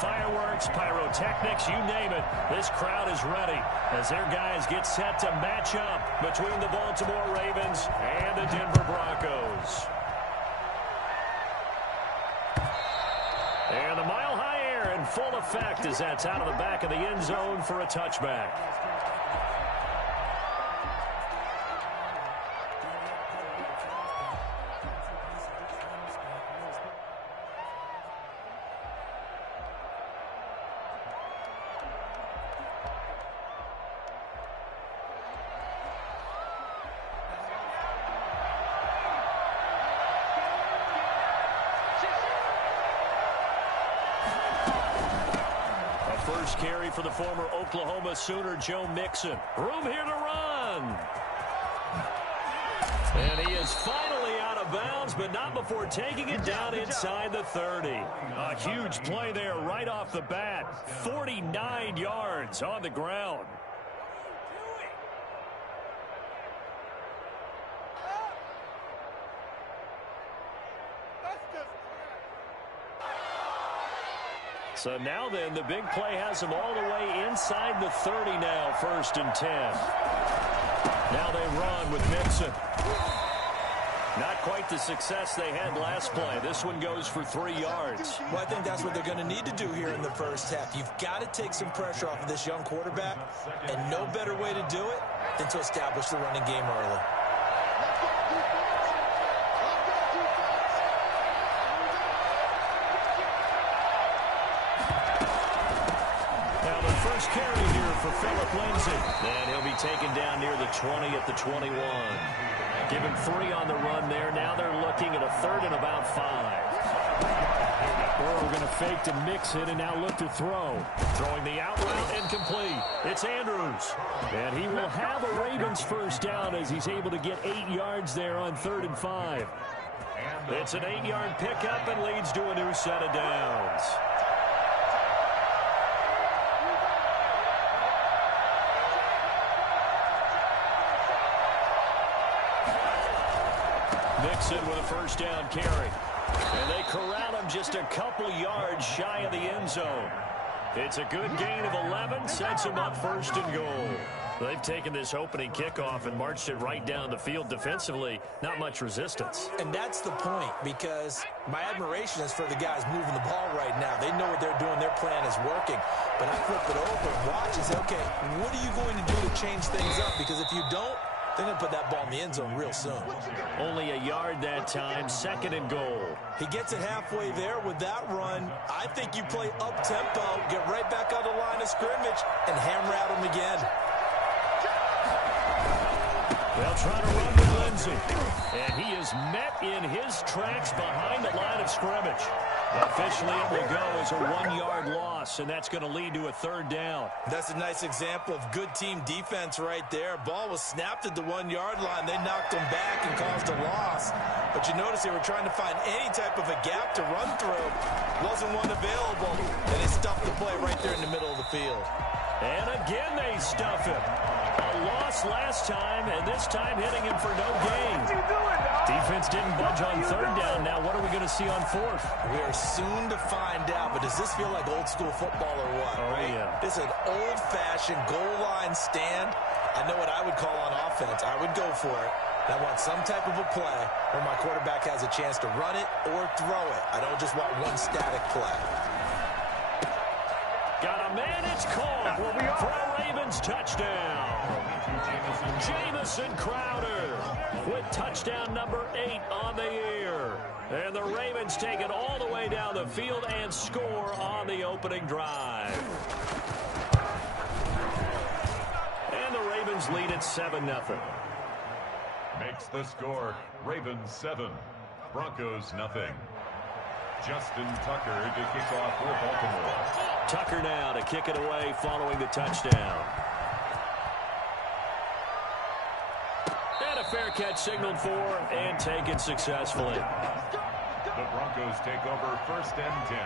Fireworks, pyrotechnics, you name it. This crowd is ready as their guys get set to match up between the Baltimore Ravens and the Denver Broncos. And the mile-high air in full effect as that's out of the back of the end zone for a touchback. First carry for the former Oklahoma Sooner, Joe Mixon. Room here to run. And he is finally out of bounds, but not before taking it down inside the 30. A huge play there right off the bat. 49 yards on the ground. So now then, the big play has him all the way inside the 30 now, 1st and 10. Now they run with Mixon. Not quite the success they had last play. This one goes for 3 yards. Well, I think that's what they're going to need to do here in the first half. You've got to take some pressure off of this young quarterback, and no better way to do it than to establish the running game early. First carry here for Phillip Lindsay. And he'll be taken down near the 20 at the 21. Give him 3 on the run there. Now they're looking at a 3rd and about 5. Burrow going to fake to mix it and now look to throw. Throwing the out route incomplete. It's Andrews. And he will have a Ravens first down as he's able to get 8 yards there on 3rd and 5. It's an 8-yard pickup and leads to a new set of downs. Mixon with a first down carry. And they corral him just a couple yards shy of the end zone. It's a good gain of 11, sets him up 1st and goal. They've taken this opening kickoff and marched it right down the field defensively. Not much resistance. And that's the point, because my admiration is for the guys moving the ball right now. They know what they're doing. Their plan is working. But I flip it over and watch and say, okay, what are you going to do to change things up? Because if you don't, they're going to put that ball in the end zone real soon. Only a yard that time, 2nd and goal. He gets it halfway there with that run. I think you play up-tempo, get right back on the line of scrimmage, and hammer at him again. They'll try to run with Lindsay. And he is met in his tracks behind the line of scrimmage. Officially, it will go as a 1-yard loss, and that's going to lead to a 3rd down. That's a nice example of good team defense right there. Ball was snapped at the 1-yard line. They knocked him back and caused a loss. But you notice they were trying to find any type of a gap to run through. Wasn't one available, and they stuffed the play right there in the middle of the field. And again they stuff him. A loss last time, and this time hitting him for no gain. Defense didn't budge on 3rd down. Now what are we going to see on 4th? We are soon to find out, but does this feel like old school football or what? Oh, right? Yeah. This is an old-fashioned goal line stand. I know what I would call on offense. I would go for it. I want some type of a play where my quarterback has a chance to run it or throw it. I don't just want one static play. Got a man, it's caught for a Ravens touchdown. Jamison Crowder with touchdown number 8 on the year. And the Ravens take it all the way down the field and score on the opening drive. And the Ravens lead at 7-0. Makes the score Ravens 7, Broncos nothing. Justin Tucker to kick off for Baltimore. Tucker now to kick it away following the touchdown. And a fair catch signaled for and taken successfully. The Broncos take over 1st and 10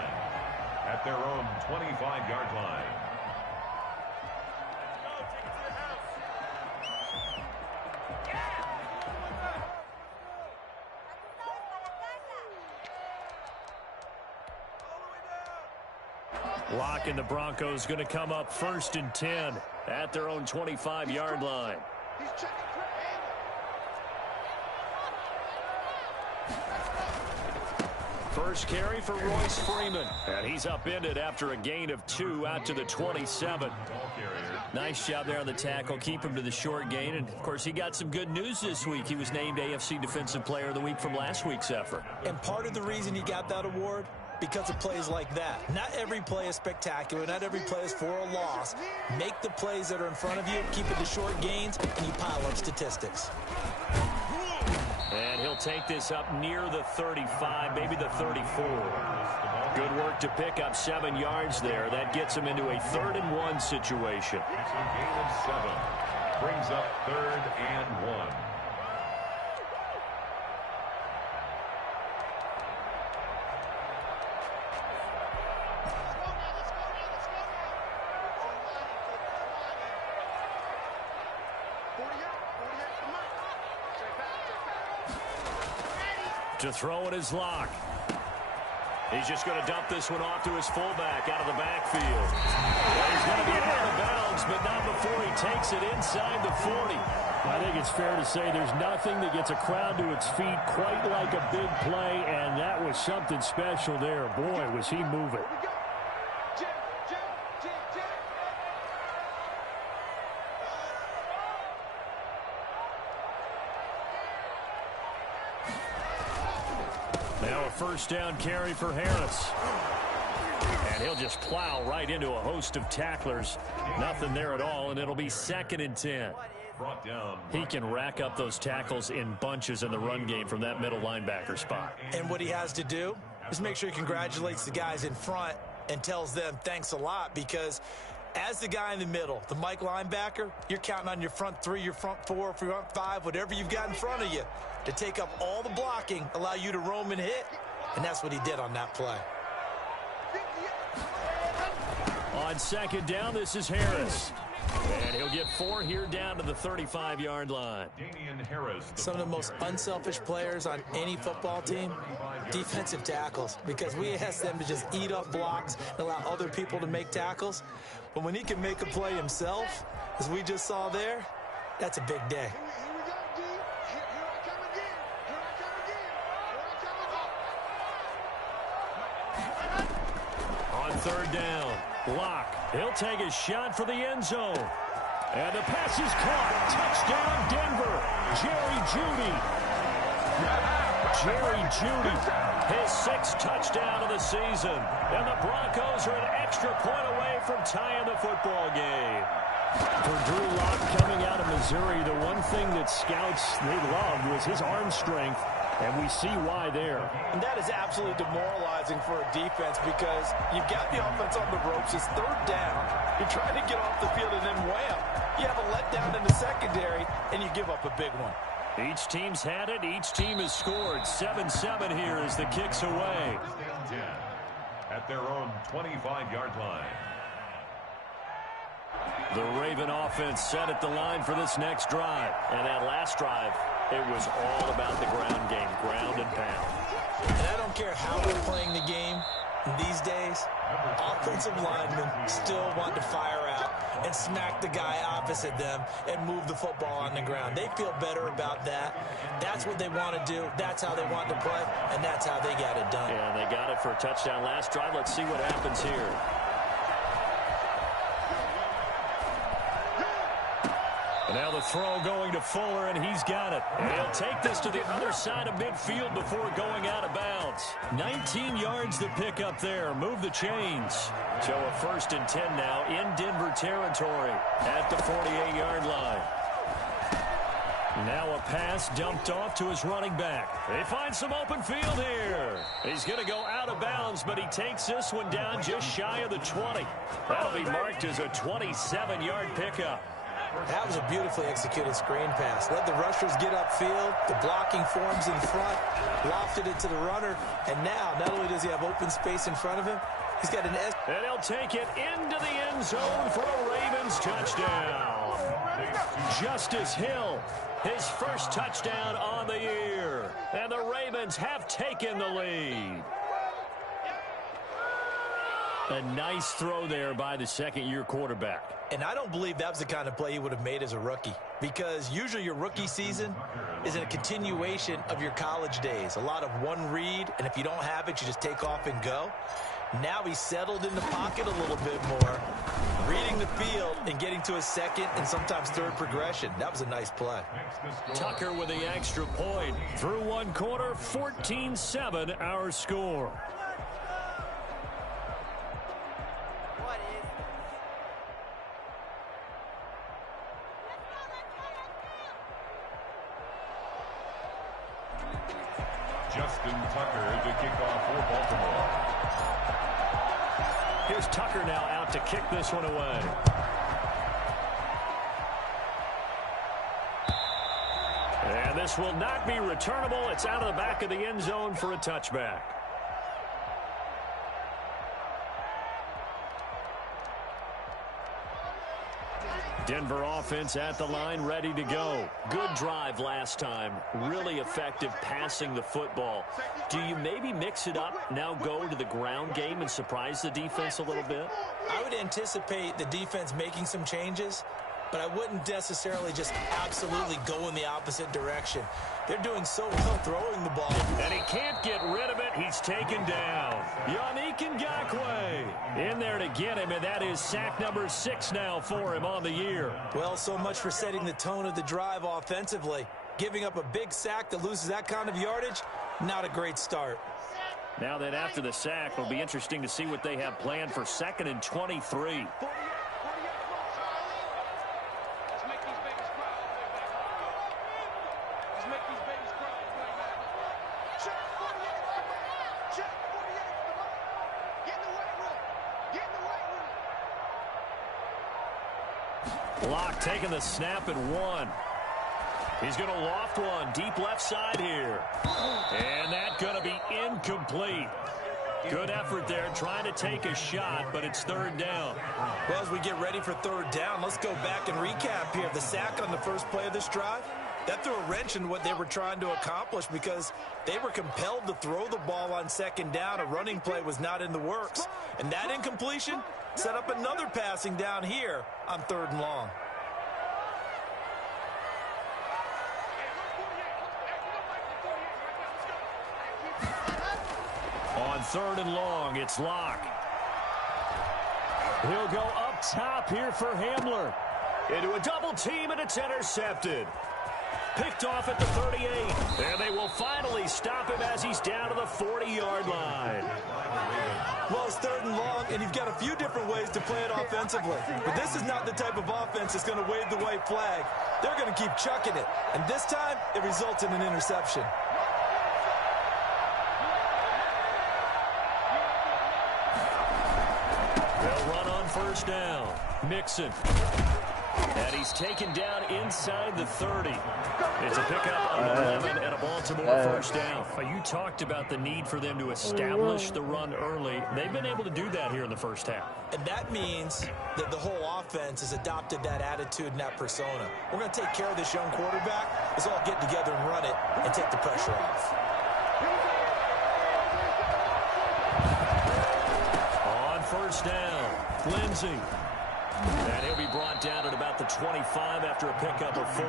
at their own 25-yard line. Locke and the Broncos going to come up 1st and 10 at their own 25-yard line. First carry for Royce Freeman. And he's upended after a gain of 2 out to the 27. Nice job there on the tackle. Keep him to the short gain. And, of course, he got some good news this week. He was named AFC Defensive Player of the Week from last week's effort. And part of the reason he got that award, because of plays like that. Not every play is spectacular. Not every play is for a loss. Make the plays that are in front of you, keep it to short gains, and you pile up statistics. And he'll take this up near the 35, maybe the 34. Good work to pick up 7 yards there. That gets him into a 3rd and 1 situation. It's a gain of 7. Brings up 3rd and 1. To throw it is Locke. He's just going to dump this one off to his fullback out of the backfield. Well, he's going to be out of bounds, but not before he takes it inside the 40. I think it's fair to say there's nothing that gets a crowd to its feet quite like a big play, and that was something special there. Boy, was he moving. Now a first down carry for Harris. And he'll just plow right into a host of tacklers. Nothing there at all, and it'll be 2nd and 10. He can rack up those tackles in bunches in the run game from that middle linebacker spot. And what he has to do is make sure he congratulates the guys in front and tells them thanks a lot, because as the guy in the middle, the Mike linebacker, you're counting on your front 3, your front 4, your front 5, whatever you've got in front of you to take up all the blocking, allow you to roam and hit, and that's what he did on that play. On 2nd down, this is Harris. And he'll get 4 here down to the 35-yard line. Some of the most unselfish players on any football team, defensive tackles, because we ask them to just eat up blocks and allow other people to make tackles. But when he can make a play himself, as we just saw there, that's a big day. On 3rd down, Locke. He'll take a shot for the end zone. And the pass is caught. Touchdown, Denver. Jerry Jeudy. Jerry Jeudy, his 6th touchdown of the season. And the Broncos are an extra point away from tying the football game. For Drew Lock coming out of Missouri, the one thing that scouts they loved was his arm strength. And we see why there. And that is absolutely demoralizing for a defense, because you've got the offense on the ropes. It's 3rd down. You're trying to get off the field, and then wham, you have a letdown in the secondary, and you give up a big one. Each team's had it. Each team has scored. 7-7 here as the kick's away. At their own 25-yard line. The Raven offense set at the line for this next drive. And that last drive, it was all about the ground game, ground and pound. And I don't care how we're playing the game these days, offensive linemen still want to fire out and smack the guy opposite them and move the football on the ground. They feel better about that. That's what they want to do. That's how they want to play, and that's how they got it done. Yeah, they got it for a touchdown last drive. Let's see what happens here. And now the throw going to Fuller, and he's got it. And he'll take this to the other side of midfield before going out of bounds. 19 yards to pick up there. Move the chains. So a 1st and 10 now in Denver territory at the 48-yard line. Now a pass dumped off to his running back. They find some open field here. He's going to go out of bounds, but he takes this one down just shy of the 20. That'll be marked as a 27-yard pickup. That was a beautifully executed screen pass. Let the rushers get upfield. The blocking forms in front. Lofted it to the runner. And now, not only does he have open space in front of him, he's got an S. And he'll take it into the end zone for a Ravens touchdown. Justice Hill, his 1st touchdown on the year. And the Ravens have taken the lead. A nice throw there by the second-year quarterback. And I don't believe that was the kind of play he would have made as a rookie, because usually your rookie season is a continuation of your college days. A lot of one read, and if you don't have it, you just take off and go. Now he's settled in the pocket a little bit more, reading the field and getting to his second and sometimes third progression. That was a nice play. Tucker with the extra point. Through one quarter, 14-7 our score. Justin Tucker to kick off for Baltimore. Here's Tucker now out to kick this one away. And this will not be returnable. It's out of the back of the end zone for a touchback. Denver offense at the line, ready to go. Good drive last time. Really effective passing the football. Do you maybe mix it up, now go to the ground game and surprise the defense a little bit? I would anticipate the defense making some changes, but I wouldn't necessarily just absolutely go in the opposite direction. They're doing so well throwing the ball. And he can't get rid of it. He's taken down. Yannick Ngakoue in there to get him, and that is sack number 6 now for him on the year. Well, so much for setting the tone of the drive offensively. Giving up a big sack that loses that kind of yardage, not a great start. Now that after the sack, it'll be interesting to see what they have planned for 2nd and 23. Locke taking the snap at 1. He's going to loft one deep left side here. And that's going to be incomplete. Good effort there trying to take a shot, but it's 3rd down. Well, as we get ready for 3rd down, let's go back and recap here. The sack on the first play of this drive, that threw a wrench in what they were trying to accomplish because they were compelled to throw the ball on 2nd down. A running play was not in the works. And that incompletion set up another passing down here on 3rd and long. On 3rd and long, it's Locke. He'll go up top here for Hamler. Into a double team, and it's intercepted. Picked off at the 38. And they will finally stop him as he's down to the 40-yard line. Well, it's 3rd and long, and you've got a few different ways to play it offensively. But this is not the type of offense that's going to wave the white flag. They're going to keep chucking it. And this time, it results in an interception. They'll run on 1st down. Mixon. And he's taken down inside the 30. It's a pickup of 11 and a Baltimore 1st down. You talked about the need for them to establish the run early. They've been able to do that here in the 1st half. And that means that the whole offense has adopted that attitude and that persona. We're going to take care of this young quarterback. Let's all get together and run it and take the pressure off. On 1st down, Lindsey. And he'll be brought down at about the 25 after a pickup of 4.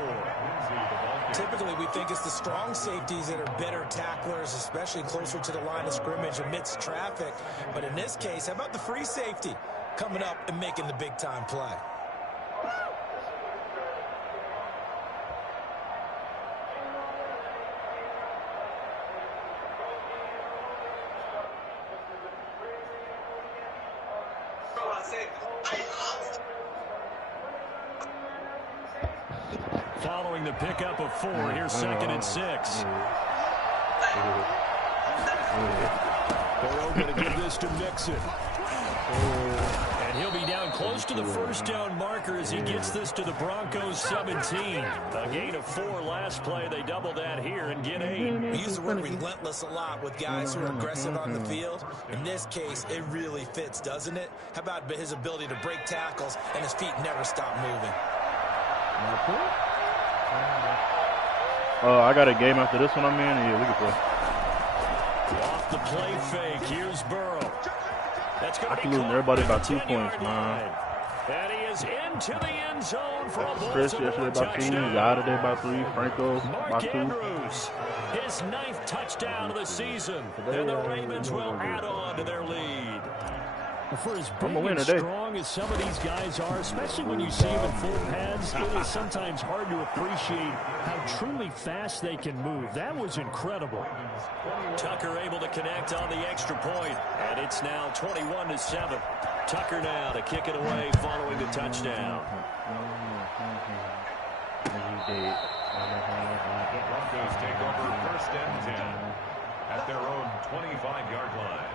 Typically, we think it's the strong safeties that are better tacklers, especially closer to the line of scrimmage amidst traffic. But in this case, how about the free safety coming up and making the big-time play? Following the pickup of 4, here's 2nd and 6. Burrow going to give this to Mixon. And he'll be down close to the 1st down marker as he gets this to the Broncos 17. A gain of 4 last play. They double that here and get 8. We use the word relentless a lot with guys who are aggressive on the field. In this case, it really fits, doesn't it? How about his ability to break tackles and his feet never stop moving? I got a game after this one I'm in. Yeah, we can play. Off the play fake. Here's Burrow. I can lose everybody by 2 points, man. And he is into the end zone for a Chris yesterday by 2, Yao today by 3, Franco by 2. Andrews, his 9th touchdown of the season, and the Ravens will add on to their lead. For as big and strong as some of these guys are, especially when you see them in full pads, it is sometimes hard to appreciate how truly fast they can move. That was incredible. Tucker able to connect on the extra point, and it's now 21-7. Tucker now to kick it away following the touchdown. The Broncos take over 1st and 10 at their own 25-yard line.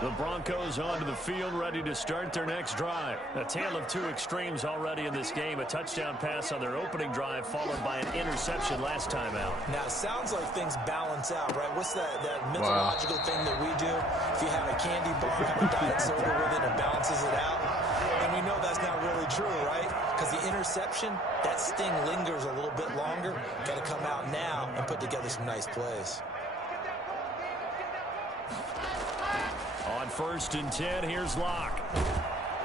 The Broncos onto the field, ready to start their next drive. A tale of two extremes already in this game. A touchdown pass on their opening drive, followed by an interception last time out. Now, it sounds like things balance out, right? What's that mythological thing that we do? If you have a candy bar, have a diet soda with it, it balances it out. And we know that's not really true, right? Because the interception, that sting lingers a little bit longer. Got to come out now and put together some nice plays. On 1st and 10, here's Locke.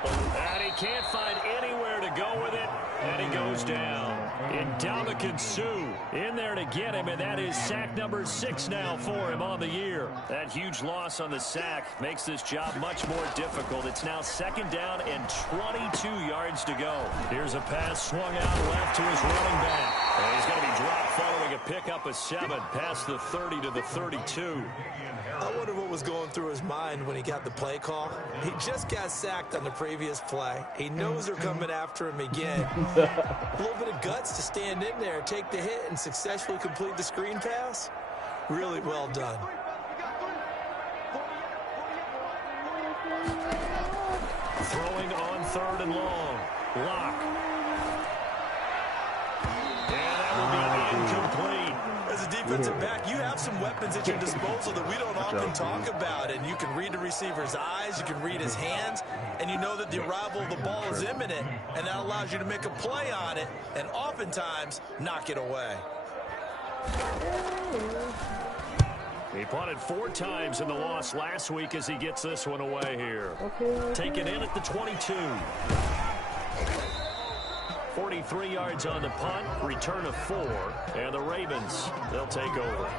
And he can't find anywhere to go with it, and he goes down. Ndamukong Suh in there to get him, and that is sack number 6 now for him on the year. That huge loss on the sack makes this job much more difficult. It's now 2nd down and 22 yards to go. Here's a pass swung out left to his running back. And he's going to be dropped following a pickup of 7 past the 30 to the 32. I wonder what was going through his mind when he got the play call. He just got sacked on the previous play. He knows they're coming after him again. A little bit of guts to stand in there, take the hit, and successfully complete the screen pass. Really well done. Throwing on 3rd and long. Locke. And that will be incomplete. As a defensive back, you have some weapons at your disposal that we don't often talk about. And you can read the receiver's eyes, you can read his hands, and you know that the arrival of the ball is imminent, and that allows you to make a play on it and oftentimes knock it away. He punted 4 times in the loss last week as he gets this one away here. Taken in at the 22. 43 yards on the punt, return of 4, and the Ravens, they'll take over.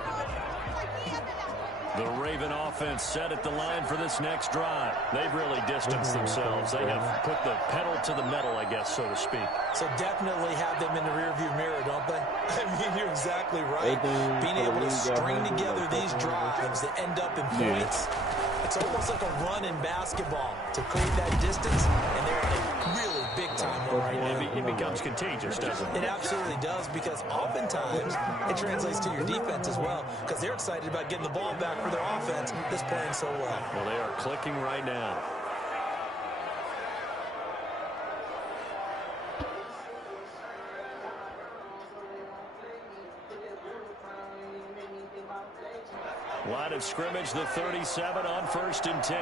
The Raven offense set at the line for this next drive. They've really distanced themselves. They have put the pedal to the metal, I guess, so to speak. So definitely have them in the rearview mirror, don't they? I mean, you're exactly right. Being able to string together these drives that end up in points, it's almost like a run in basketball to create that distance, and they're in a really big-time one right now. It becomes contagious, doesn't it? It absolutely does, because oftentimes it translates to your defense as well, because they're excited about getting the ball back for their offense that's playing so well. Well, they are clicking right now. Line of scrimmage, the 37 on 1st and 10.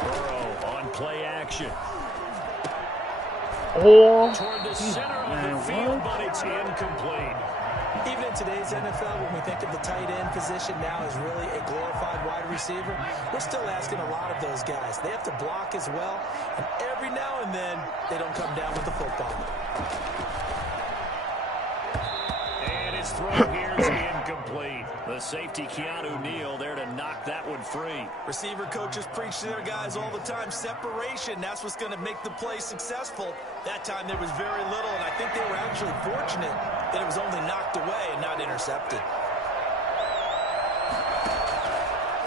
Burrow on play action. Oh, Toward the center of the field, but it's incomplete. Even in today's NFL, when we think of the tight end position now as really a glorified wide receiver, we're still asking a lot of those guys. They have to block as well, and every now and then they don't come down with the football. And his throw here is incomplete. The safety, Keanu Neal, there to knock that one free. Receiver coaches preach to their guys all the time. Separation, that's what's going to make the play successful. That time there was very little, and I think they were actually fortunate that it was only knocked away and not intercepted.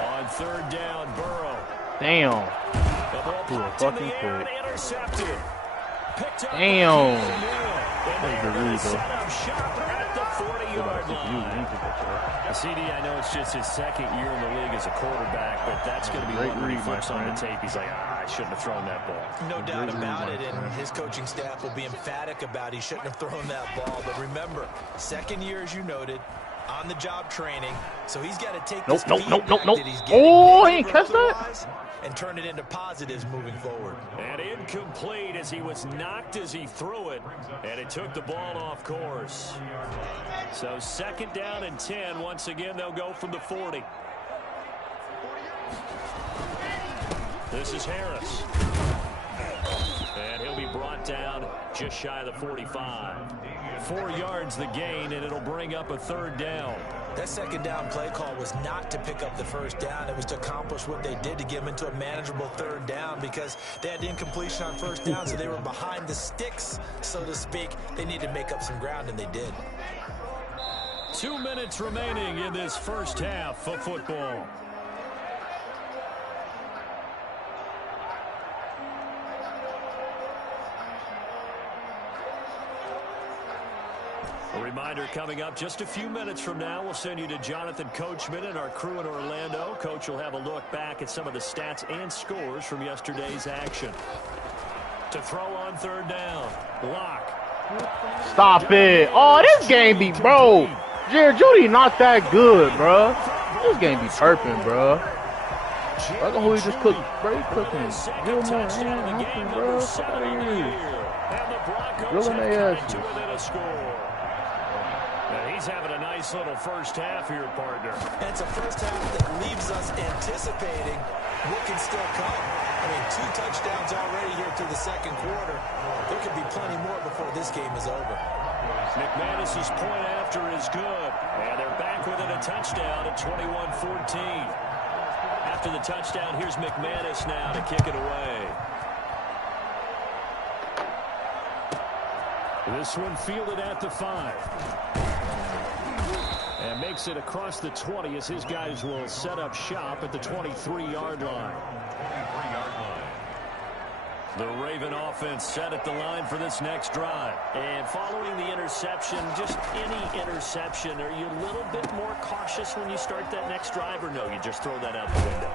On 3rd down, Burrow. damn. The ball popped in the air and intercepted. Picked up. Damn. And they're going to set up shop at the 40-yard line. CD, I know it's just his 2nd year in the league as a quarterback, but that's going to be one when he flips on the tape. He's like, I shouldn't have thrown that ball. No doubt about it, and his coaching staff will be emphatic about he shouldn't have thrown that ball. But remember, 2nd year, as you noted, on-the-job training, so he's got to take Nope, this nope, nope, nope, nope. that he's getting Oh, he ain't catch that? and turn it into positives moving forward. And incomplete as he was knocked as he threw it, and it took the ball off course. So 2nd down and 10. Once again, they'll go from the 40. This is Harris. And he'll be brought down just shy of the 45. 4 yards the gain, and it'll bring up a 3rd down. That 2nd down play call was not to pick up the 1st down. It was to accomplish what they did to get them into a manageable 3rd down because they had incompletion on 1st down, so they were behind the sticks, so to speak. They needed to make up some ground, and they did. 2 minutes remaining in this first half of football. A reminder coming up just a few minutes from now. We'll send you to Jonathan Coachman and our crew in Orlando. Coach will have a look back at some of the stats and scores from yesterday's action. To throw on 3rd down. Lock. Stop it. Oh, this game be, bro. Jerry Jeudy not that good, bro. This game be perping, bro. Look at who he just cooked. Bro, he cooking. Gilmore, bro. Fuck out of here. Grilling their asses. He's having a nice little first half here, partner. And it's a first half that leaves us anticipating what can still come. I mean, 2 touchdowns already here through the 2nd quarter. There could be plenty more before this game is over. McManus's point after is good. And they're back within a touchdown at 21-14. After the touchdown, here's McManus now to kick it away. This one fielded at the 5. And makes it across the 20 as his guys will set up shop at the 23-yard line. The Raven offense set at the line for this next drive. And following the interception, just any interception, are you a little bit more cautious when you start that next drive, or no, you just throw that out the window?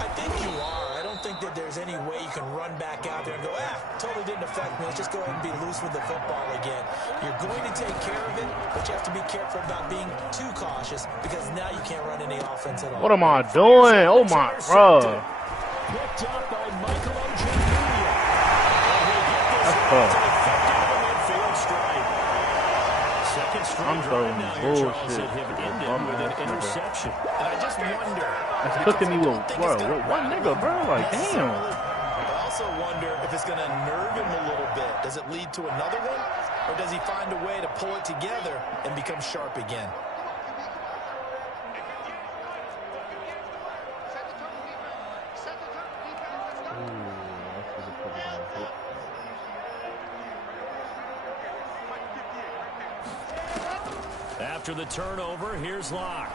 I think you are. I don't think that there's any way you can run back out there and go, totally didn't affect me. Let's just go ahead and be loose with the football again. You're going to take care of it, but you have to be careful about being too cautious because now you can't run any offense at all. What am I doing? Oh, my, bro. Picked up by Michael O.J. That's tough. I'm throwing bullshit. Interception. And I just wonder. That's cooking me with, bro, what nigga, bro? Like, damn. I also wonder if it's going to nerve him a little bit. Does it lead to another one? Or does he find a way to pull it together and become sharp again? After the turnover, here's Locke.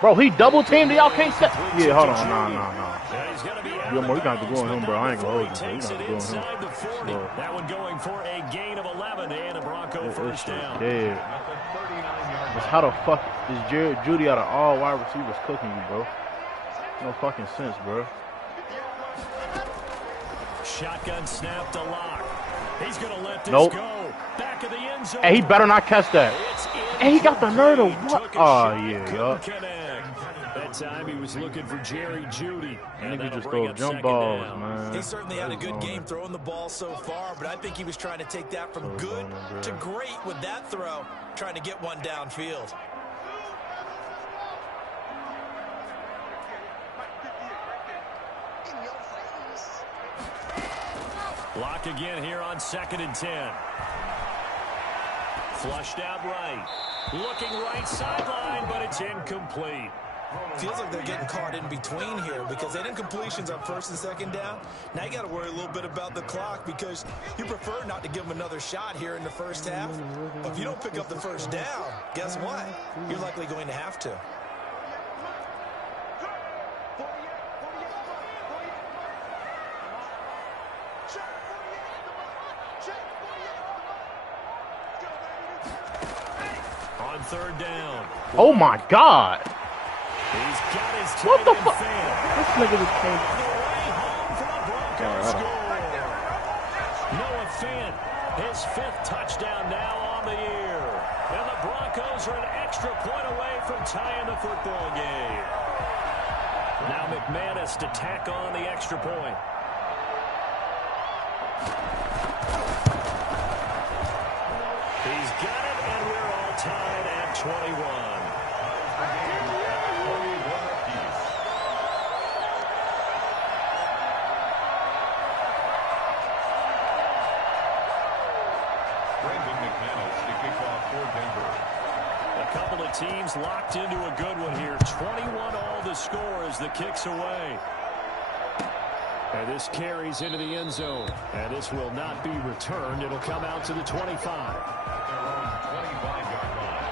Bro, he double teamed. Y'all can't set. Yeah, hold on. No. Gilmore, you got to go on him, bro. I ain't going to hold you, bro. You got to go on him. That one going for a gain of 11 and a Bronco first down. Yeah. How the fuck is Jerry Jeudy out of all wide receivers cooking you, bro? No fucking sense, bro. Shotgun snap to Locke. He's going to let this go. Back of the end zone. Hey, he better not catch that. Hey, he got the nerve of what? Oh, yeah, yup. That time he was looking for Jerry Jeudy. And he just throw jump balls, man. He certainly had a good game throwing the ball so far, but I think he was trying to take that from good to great with that throw, trying to get one downfield. Block again here on 2nd and 10. Flushed out right. Looking right sideline, but it's incomplete. Feels like they're getting caught in between here because they had incompletions on 1st and 2nd down. Now you got to worry a little bit about the clock because you prefer not to give them another shot here in the first half. But if you don't pick up the 1st down, guess what? You're likely going to have to. On 3rd down. Oh, my God. He's got his What the fuck? fan. This nigga just came. Noah Fant, his 5th touchdown now on the year. And the Broncos are an extra point away from tying the football game. Now McManus to tack on the extra point. He's got it, and we're all tied at 21. A couple of teams locked into a good one here. 21 all the score as the kick's away. And this carries into the end zone. And this will not be returned. It'll come out to the 25. At their own 25-yard line.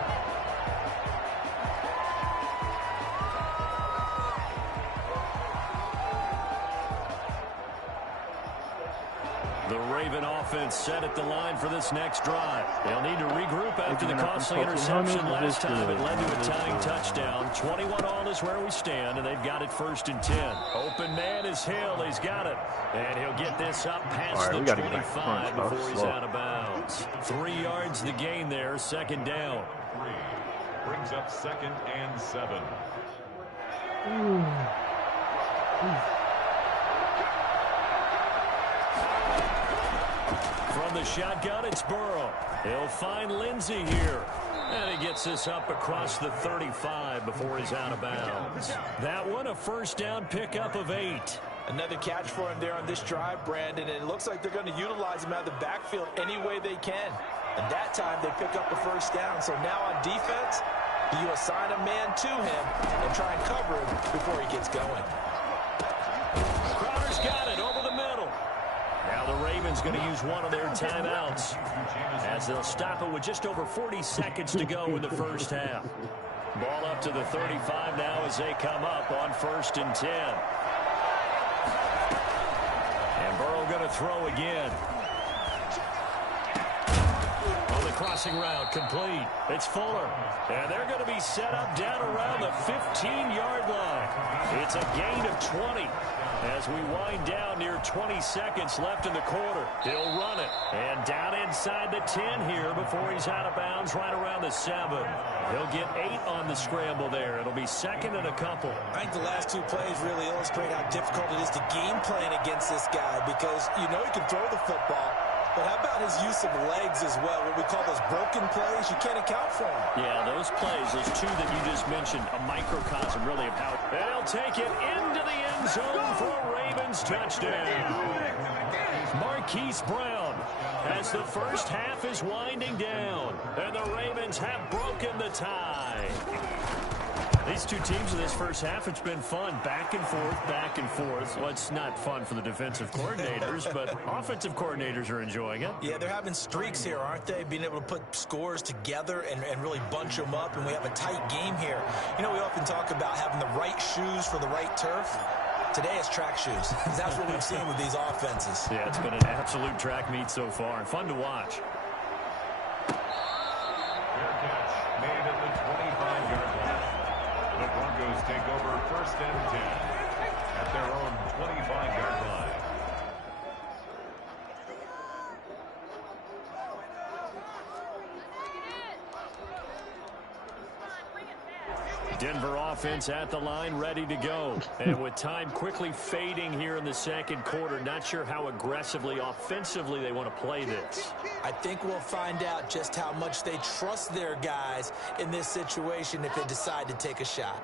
The Raven offense set at the line for this next drive. They'll need to regroup after the costly interception last time. It led to a tying touchdown. 21 all is where we stand, and they've got it 1st and 10. Open man is Hill. He's got it. And he'll get this up past the 25 before he's out of bounds. 3 yards the gain there, 2nd down. 3 brings up 2nd and 7. From the shotgun, it's Burrow. He'll find Lindsey here. And he gets this up across the 35 before he's out of bounds. That one, a 1st down pickup of 8. Another catch for him there on this drive, Brandon, and it looks like they're going to utilize him out of the backfield any way they can. And that time, they pick up the 1st down. So now on defense, you assign a man to him and try and cover him before he gets going. Crowder's got it over the middle. Now the Ravens going to use one of their timeouts as they'll stop it with just over 40 seconds to go in the 1st half. Ball up to the 35 now as they come up on 1st and 10. And Burrow going to throw again. On the crossing route, complete. It's Fuller. And they're going to be set up down around the 15-yard line. It's a gain of 20. As we wind down near 20 seconds left in the quarter. He'll run it. And down inside the 10 here before he's out of bounds right around the 7. He'll get 8 on the scramble there. It'll be 2nd and a couple. I think the last 2 plays really illustrate how difficult it is to game plan against this guy because you know he can throw the football. But how about his use of legs as well, what we call those broken plays? You can't account for them. Yeah, those plays, those 2 that you just mentioned, a microcosm really of how. And he'll take it into the end zone for a Ravens touchdown. Marquise Brown as the 1st half is winding down. And the Ravens have broken the tie. These 2 teams in this 1st half, it's been fun. Back and forth, back and forth. Well, it's not fun for the defensive coordinators, but offensive coordinators are enjoying it. Yeah, they're having streaks here, aren't they? Being able to put scores together and really bunch them up, and we have a tight game here. You know, we often talk about having the right shoes for the right turf. Today it's track shoes. That's what we've seen with these offenses. Yeah, it's been an absolute track meet so far. Fun to watch. Fair catch made at the 25-yard line. The Broncos take over 1st and 10 at their own 25-yard line. Denver offense at the line, ready to go. And with time quickly fading here in the 2nd quarter, not sure how aggressively, offensively they want to play this. I think we'll find out just how much they trust their guys in this situation if they decide to take a shot.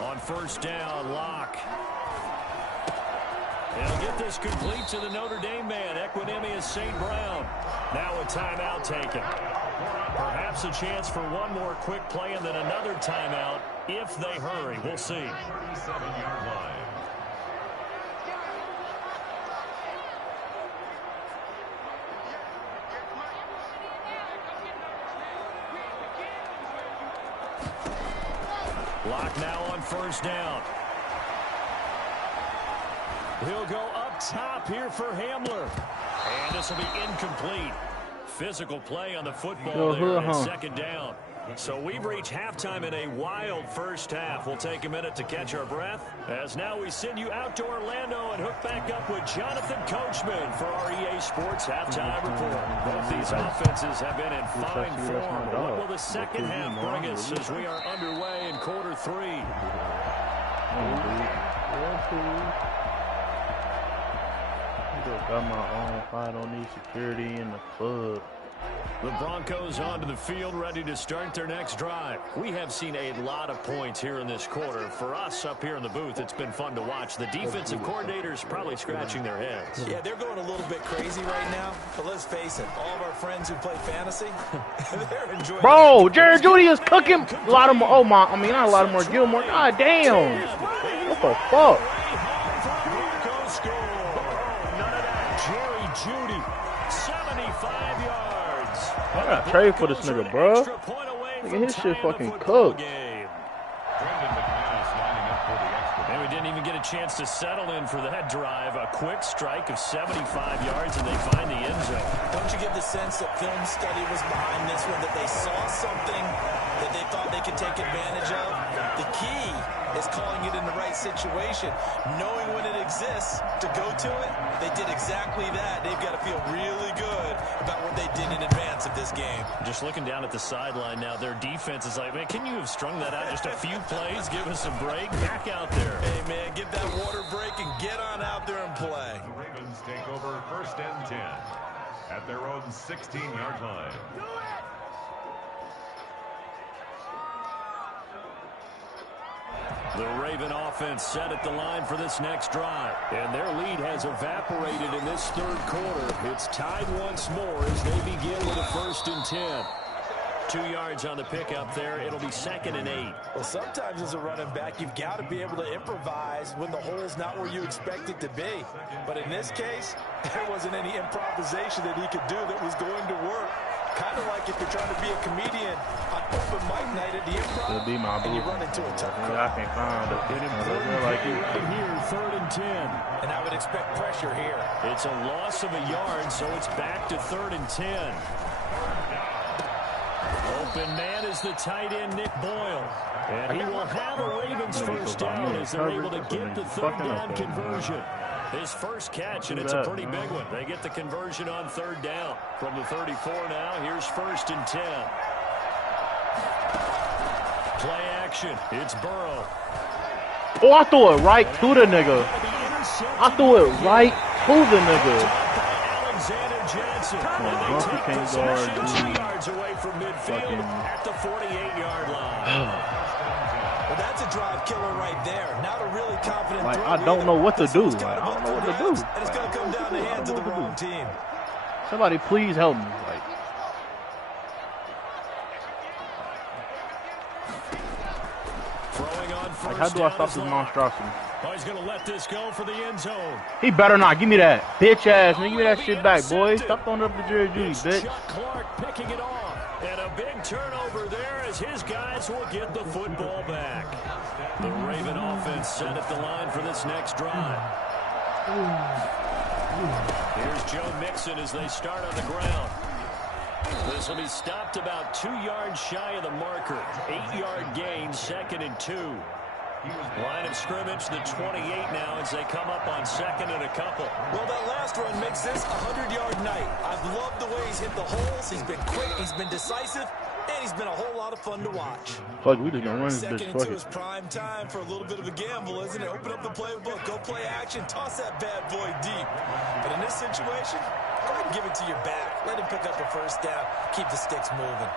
On 1st down, Locke. He'll get this complete to the Notre Dame man, Equinemius St. Brown. Now a timeout taken. Perhaps a chance for one more quick play and then another timeout if they hurry. We'll see. 37-yard line. Locke now on 1st down. He'll go up top here for Hamler. And this will be incomplete. Physical play on the football there, and 2nd down. So we've reached halftime in a wild first half. We'll take a minute to catch our breath, as now we send you out to Orlando and hook back up with Jonathan Coachman for our EA Sports Halftime Report. Both these offenses have been in fine form. What will the second half bring us as we are underway in quarter 3? Got my own fight on these security in the club. The Broncos onto the field, ready to start their next drive. We have seen a lot of points here in this quarter. For us up here in the booth, it's been fun to watch. The defensive coordinators probably scratching their heads. Yeah, they're going a little bit crazy right now. But let's face it, all of our friends who play fantasy, they're enjoying it. Bro, Jerry Jeudy is cooking. A lot of more. Oh, my. I mean, not a lot of more. Gilmore. God damn. What the fuck? Jerry Jeudy, 75 yards. I gotta trade for this nigga, bro. Nigga, his shit fucking cooked. And we didn't even get a chance to settle in for that drive. A quick strike of 75 yards, and they find the end zone. Don't you get the sense that film study was behind this one, that they saw something that they thought they could take advantage of? The key is calling it in the right situation, knowing when it exists to go to it. They did exactly that. They've got to feel really good about what they did in advance of this game. Just looking down at the sideline now, their defense is like, man, can you have strung that out just a few plays? Give us a break. Back out there. Hey, man, give that water break and get on out there and play. The Ravens take over 1st and 10 at their own 16-yard line. The Raven offense set at the line for this next drive. And their lead has evaporated in this third quarter. It's tied once more as they begin with a 1st and 10. 2 yards on the pickup there. It'll be 2nd and 8. Well, sometimes as a running back, you've got to be able to improvise when the hole's not where you expect it to be. But in this case, there wasn't any improvisation that he could do that was going to work. Kind of like if you're trying to be a comedian on open mic night at the Improv, and you run into a tough crowd. I can't find it. An important like play right here, 3rd and 10. And I would expect pressure here. It's a loss of a yard, so it's back to 3rd and 10. Open man is the tight end, Nick Boyle. And he will have a Ravens first down as they're able to get the 3rd down conversion. His first catch, and it's a pretty big one. They get the conversion on 3rd down. From the 34 now, here's 1st and 10. Play action. It's Burrow. Oh, I threw it right to the nigga. I threw it right to the nigga. Alexander Johnson. And they take possession 2 yards away from midfield at the 48-yard line. Well, that's a drive killer right there. Not a really confident throw. I don't know what to do. Like, I don't know what to do. And it's going to come down the hands of the wrong team. Somebody please help me. Like, Throwing on first how do I down stop is this Locke. monstrosity? Oh, he's going to let this go for the end zone. He better not. Give me that. Bitch ass. Man, give me that shit back, boy. Stop throwing up the Jerry Jeudy, It's bitch. Chuck Clark picking it off. And a big turnover there as his guys will get the football back. The Raven offense set at the line for this next drive. Here's Joe Mixon as they start on the ground. This will be stopped about 2 yards shy of the marker. 8-yard gain, 2nd and 2. Line of scrimmage, the 28 now as they come up on 2nd and a couple. Well, that last run makes this a 100-yard night. I've loved the way he's hit the holes. He's been quick, he's been decisive, and he's been a whole lot of fun to watch. Fuck, we just gonna run this 2nd bitch. and Fuck 2 it. is prime time for a little bit of a gamble, isn't it? Open up the playbook, go play action, toss that bad boy deep. But in this situation, go ahead and give it to your back. Let him pick up a first down. Keep the sticks moving.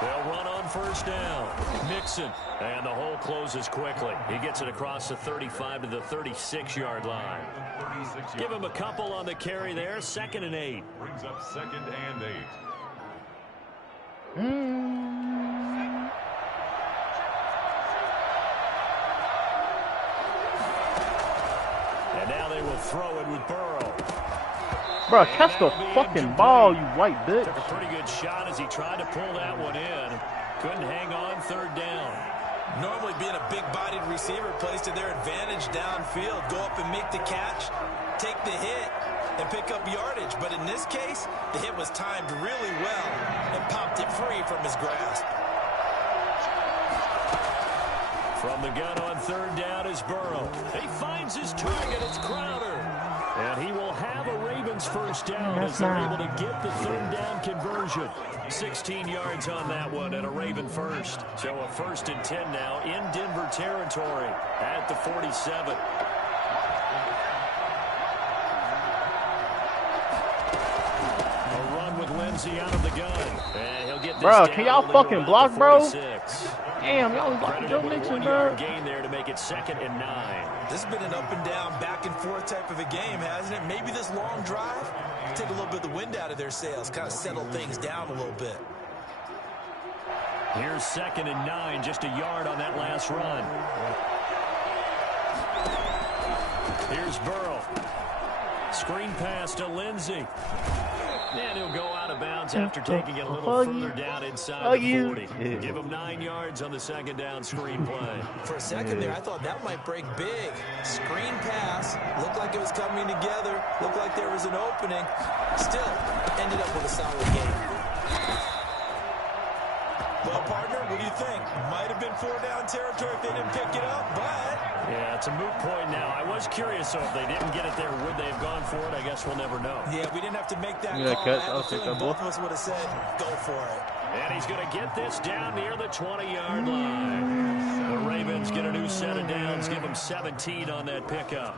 They'll run on first down. Mixon. And the hole closes quickly. He gets it across the 35 to the 36-yard line. Give him a couple on the carry there. 2nd and 8. Brings up 2nd and 8. And now they will throw it with Burrow. Bro, catch the fucking ball, you white bitch. Took a pretty good shot as he tried to pull that one in. Couldn't hang on 3rd down. Normally being a big-bodied receiver plays to their advantage downfield. Go up and make the catch, take the hit, and pick up yardage. But in this case, the hit was timed really well and popped it free from his grasp. From the gun on third down is Burrow. He finds his target. It's Crowder. And he will have a Ravens first down as they're able to get the third down conversion. 16 yards on that one and a Raven first. So a 1st and 10 now in Denver territory at the 47. A run with Lindsey out of the gun. And he'll get this bro, down can y'all fucking block, bro? Damn, y'all was blocking Joe Mixon, bro. Gain there to make it 2nd and 9. This has been an up and down, back and forth type of a game, hasn't it? Maybe this long drive take a little bit of the wind out of their sails, kind of settle things down a little bit. Here's 2nd and 9, just a yard on that last run. Here's Burrow. Screen pass to Lindsey. And he'll go out of bounds after taking it a little further down inside the 40. Give him 9 yards on the 2nd down screen play. For a second there, I thought that might break big. Screen pass. Looked like it was coming together. Looked like there was an opening. Still, ended up with a solid game. Well, partner, what do you think? Might have been 4-down territory if they didn't pick it up, but... Yeah, it's a moot point now. I was curious, so if they didn't get it there, would they have gone for it? I guess we'll never know. Yeah, we didn't have to make that Yeah, call. catch. I have a feeling both of us would have said, go for it. And he's going to get this down near the 20-yard line. The Ravens get a new set of downs, give them 17 on that pickup.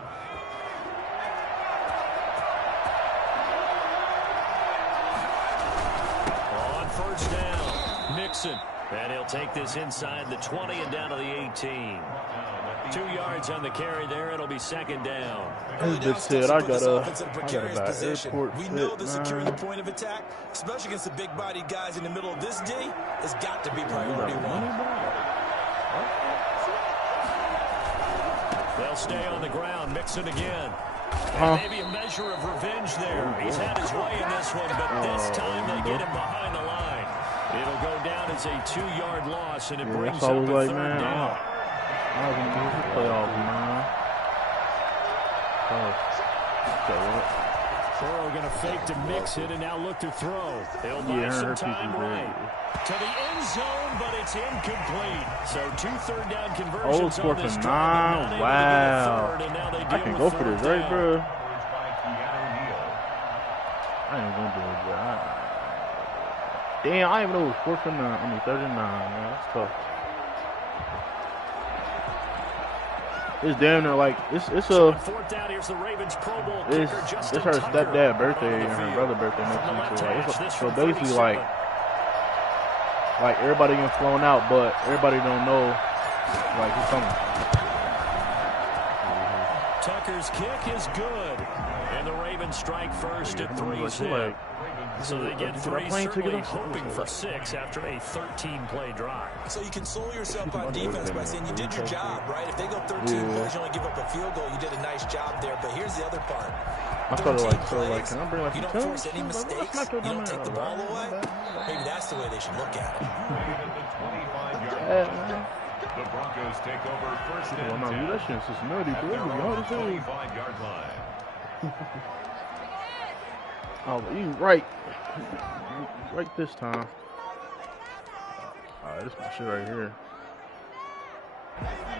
On 1st down, Mixon. And he'll take this inside the 20 and down to the 18. 2 yards on the carry there. It'll be 2nd down. This bitch said I got a airport. We know the securing the point of attack, especially against the big-bodied guys in the middle of this D, has got to be priority one. They'll stay on the ground. Mixon again. Maybe a measure of revenge there. He's had his way in this one, but this time they get him behind the line. It'll go down as a 2-yard loss, and it brings up a 3rd down. I was going to use the playoffs, man. Burrow going to fake to Mixon and now look to throw. He'll buy some time right. To the end zone, but it's incomplete. So 2 third-down conversions on this drive. Wow. I can go for this, right, bro? I ain't going to do it, bro. Damn, I didn't even know it was 4th and 9. I mean, 3rd and 9, man. That's tough. It's damn near like it's a. So 4th down, here's the Ravens Pro Bowl kicker, it's her stepdad birthday and her brother birthday next week. So basically like everybody getting flown out, but everybody don't know like who's coming. Tucker's kick is good, and the Ravens strike first at 3-6. So they get 3, certainly hoping for 6 after a 13-play drive. So you console yourself on defense by saying you did your job, right? If they go 13 plays, you only give up a field goal, you did a nice job there. But here's the other part. I thought like, can I bring like you don't force any mistakes, you don't take the ball away. Maybe that's the way they should look at it. The Broncos take over 1st and 10. Well, no, that shit's just nutty, bro. 25-yard line. Oh, you right this time. Alright, this is my shit right here.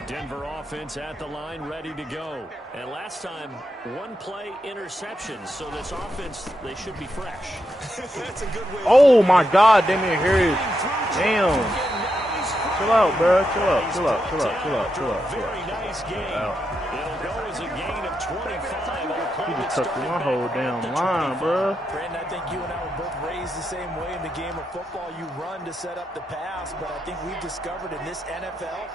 Denver offense at the line, ready to go. And last time, 1 play interception. So this offense, they should be fresh. That's a good way. Oh my God, Damian Harris. Damn. Chill out, bro. Chill out. Very nice game. It'll go as a gain of 25. He just took my whole damn line, bro. Brandon, I think you and I were both raised the same way in the game of football. You run to set up the pass, but I think we've discovered in this NFL,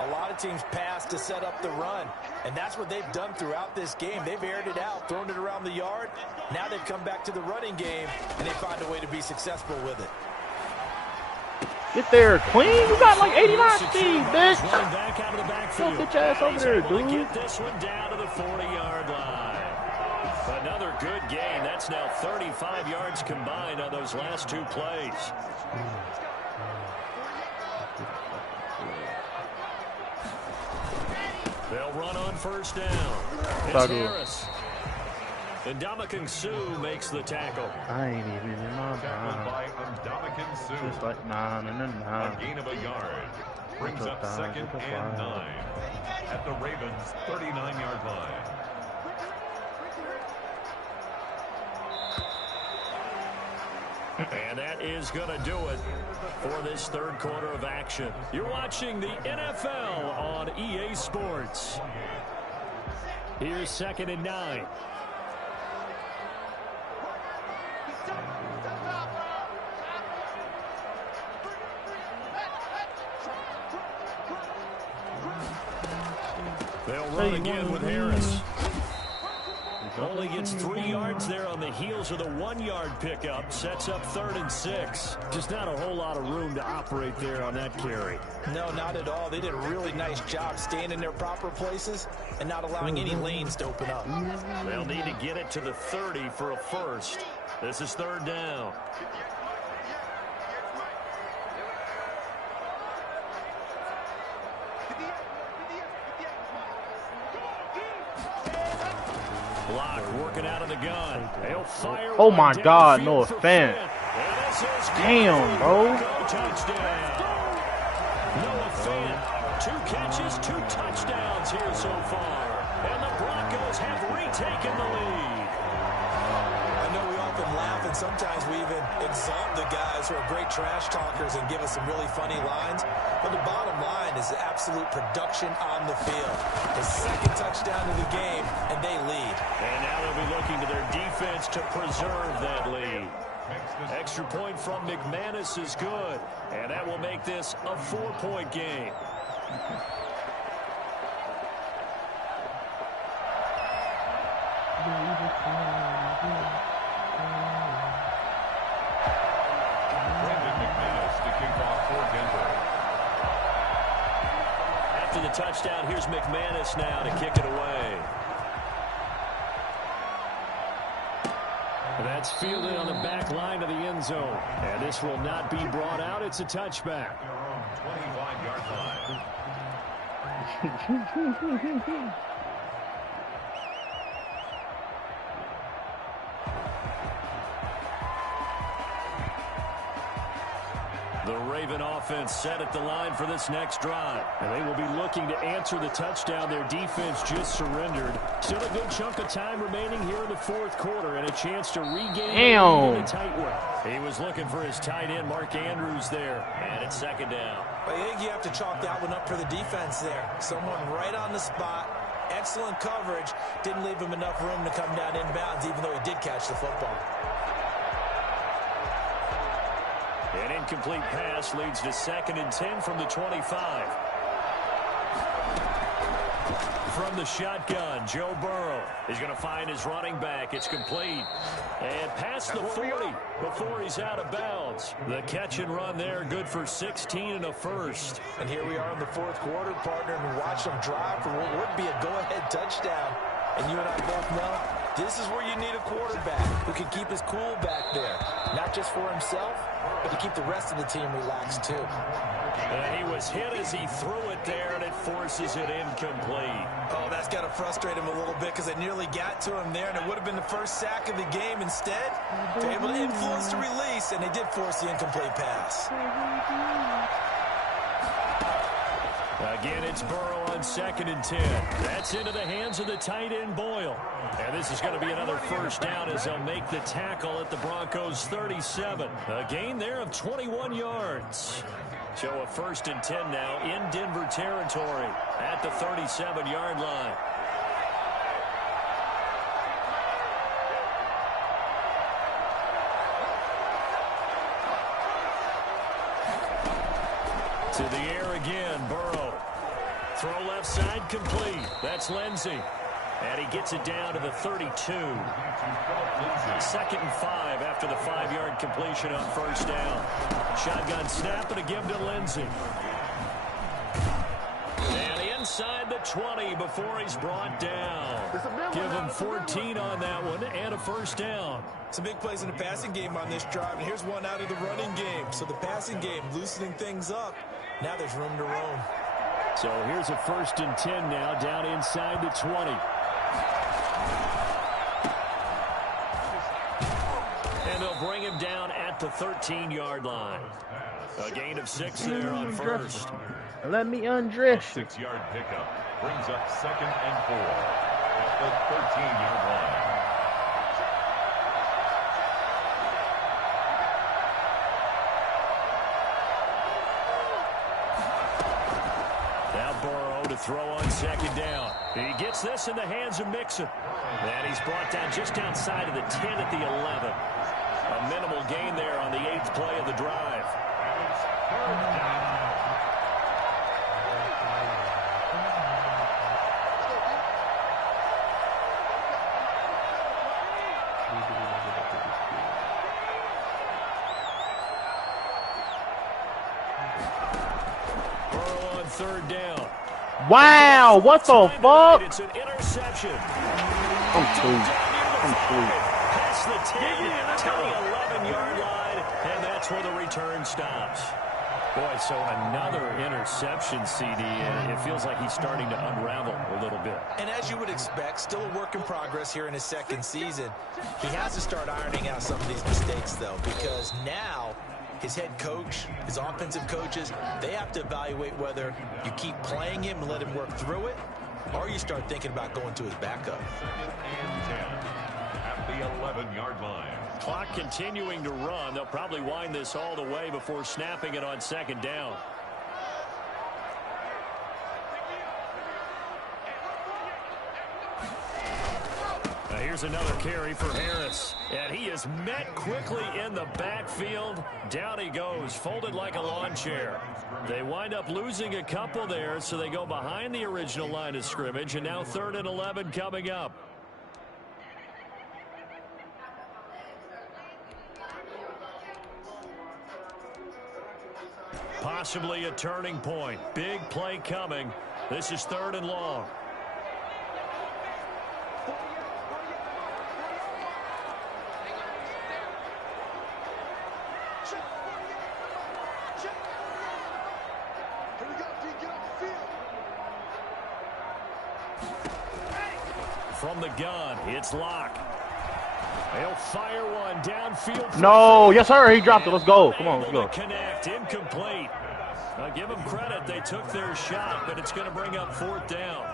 a lot of teams pass to set up the run, and that's what they've done throughout this game. They've aired it out, thrown it around the yard. Now they've come back to the running game, and they find a way to be successful with it. Get there, clean. You got like 89 speed, bitch. Back out of the backfield. Get your ass over there, dude. Get this one down to the 40-yard line. Another good gain. That's now 35 yards combined on those last 2 plays. They'll run on 1st down. It's Harris. And Ndamukong Suh makes the tackle. I ain't even in my Tackled mind. by Ndamukong Suh. Just like 9 and a 9. A gain of a yard. Brings up 2nd and 9 at the Ravens' 39-yard line. And that is going to do it for this third quarter of action. You're watching the NFL on EA Sports. Here's 2nd and 9. They'll run again with Harris. Only gets 3 yards there on the heels of the 1-yard pickup. Sets up 3rd and 6. Just not a whole lot of room to operate there on that carry. No, not at all. They did a really nice job staying in their proper places and not allowing any lanes to open up. They'll need to get it to the 30 for a first. This is 3rd down. Block working out of the gun. They'll fire. Oh my God, no offense. Damn, bro. Touchdown. Noah Fant, 2 catches, 2 touchdowns here so far. And the Broncos have retaken the lead. I know we often laugh, and sometimes we even exalt the guys who are great trash talkers and give us some really funny lines. But the bottom line is the absolute production on the field. His 2nd touchdown of the game, and they lead. And now they'll be looking to their defense to preserve that lead. Extra point from McManus is good. And that will make this a 4-point game. After the touchdown, here's McManus now to kick it away. That's fielded on the back line of the end zone. And this will not be brought out. It's a touchback. 25-yard line. The Raven offense set at the line for this next drive. And they will be looking to answer the touchdown their defense just surrendered. Still a good chunk of time remaining here in the 4th quarter and a chance to regain the tight one. He was looking for his tight end, Mark Andrews, there. And it's 2nd down. I think you have to chalk that one up for the defense there. Someone right on the spot. Excellent coverage. Didn't leave him enough room to come down inbounds, even though he did catch the football. An incomplete pass leads to 2nd and 10 from the 25. From the shotgun, Joe Burrow is going to find his running back. It's complete. And past the 40 before he's out of bounds. The catch and run there, good for 16 and a first. And here we are in the 4th quarter, partner, and watch them drive for what would be a go-ahead touchdown. And you and I both know this is where you need a quarterback who can keep his cool back there. Not just for himself, but to keep the rest of the team relaxed too. And he was hit as he threw it there, and it forces it incomplete. Oh, that's got to frustrate him a little bit because it nearly got to him there, and it would have been the first sack of the game. Instead, they're able to influence the release, and they did force the incomplete pass. Again, it's Burrow on 2nd and 10. That's into the hands of the tight end, Boyle. And this is going to be another first down as they'll make the tackle at the Broncos' 37. A gain there of 21 yards. So a 1st and 10 now in Denver territory at the 37-yard line. To the air again, Burrow. Throw left side complete. That's Lindsey. And he gets it down to the 32. 2nd and 5 after the 5-yard completion on first down. Shotgun snap and a give to Lindsey. And inside the 20 before he's brought down. Give him 14 on that one and a first down. Some big plays in the passing game on this drive, and here's one out of the running game. So the passing game loosening things up. Now there's room to roam. So here's a 1st and 10 now down inside the 20. they'll bring him down at the 13-yard line. A gain of 6 there on first. Let me undress you. 6-yard pickup brings up 2nd and 4 at the 13-yard line. To throw on 2nd down. He gets this in the hands of Mixon. And he's brought down just outside of the 10 at the 11. A minimal gain there on the 8th play of the drive. And it's 3rd down. Burrow on 3rd down. Wow, what the fuck? It's an interception. I'm through. Past the 10 to the 11-yard line, and that's where the return stops. Boy, so another interception, CD, and it feels like he's starting to unravel a little bit. And as you would expect, still a work in progress here in his 2nd season. He has to start ironing out some of these mistakes, though, because now his head coach, his offensive coaches, they have to evaluate whether you keep playing him and let him work through it, or you start thinking about going to his backup. 2nd and 10 at the 11-yard line. Clock continuing to run. They'll probably wind this all the way before snapping it on 2nd down. Here's another carry for Harris. And he is met quickly in the backfield. Down he goes, folded like a lawn chair. They wind up losing a couple there, so they go behind the original line of scrimmage, and now 3rd and 11 coming up. Possibly a turning point. Big play coming. This is 3rd and long. From the gun, it's Locke. He'll fire one downfield. No, yes, sir. He dropped it. Let's go. Come on, let's go. Connect, incomplete. Now give them credit. They took their shot, but it's going to bring up 4th down.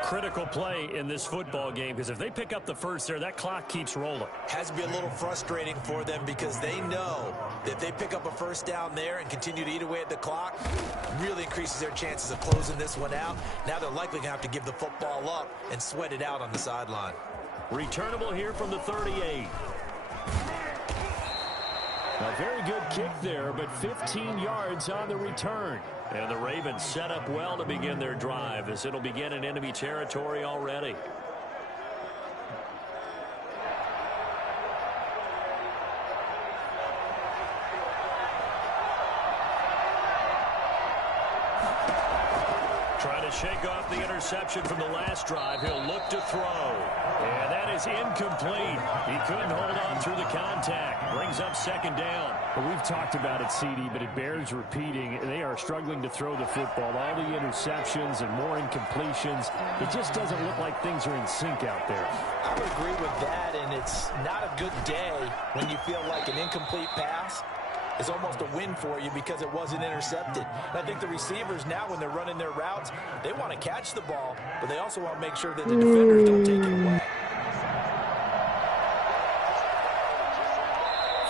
Critical play in this football game, because if they pick up the first there, that clock keeps rolling. Has to be a little frustrating for them because they know that if they pick up a 1st down there and continue to eat away at the clock, really increases their chances of closing this one out. Now they're likely going to have to give the football up and sweat it out on the sideline. Returnable here from the 38. A very good kick there, but 15 yards on the return. And the Ravens set up well to begin their drive, as it'll begin in enemy territory already. Trying to shake off the interception from the last drive. He'll look to throw. And that is incomplete. He couldn't hold on through the contact. Brings up 2nd down. Well, we've talked about it, CD, but it bears repeating. They are struggling to throw the football. All the interceptions and more incompletions. It just doesn't look like things are in sync out there. I would agree with that, and it's not a good day when you feel like an incomplete pass is almost a win for you because it wasn't intercepted. And I think the receivers now, when they're running their routes, they want to catch the ball, but they also want to make sure that the defenders don't take it away.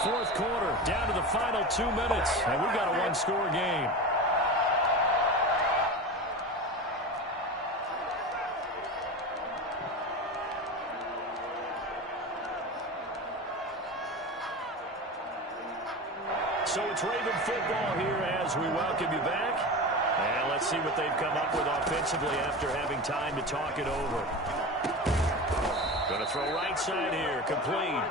4th quarter, down to the final 2 minutes, and we've got a one-score game. So it's Raven football here as we welcome you back. And let's see what they've come up with offensively after having time to talk it over. Going to throw right side here, complete.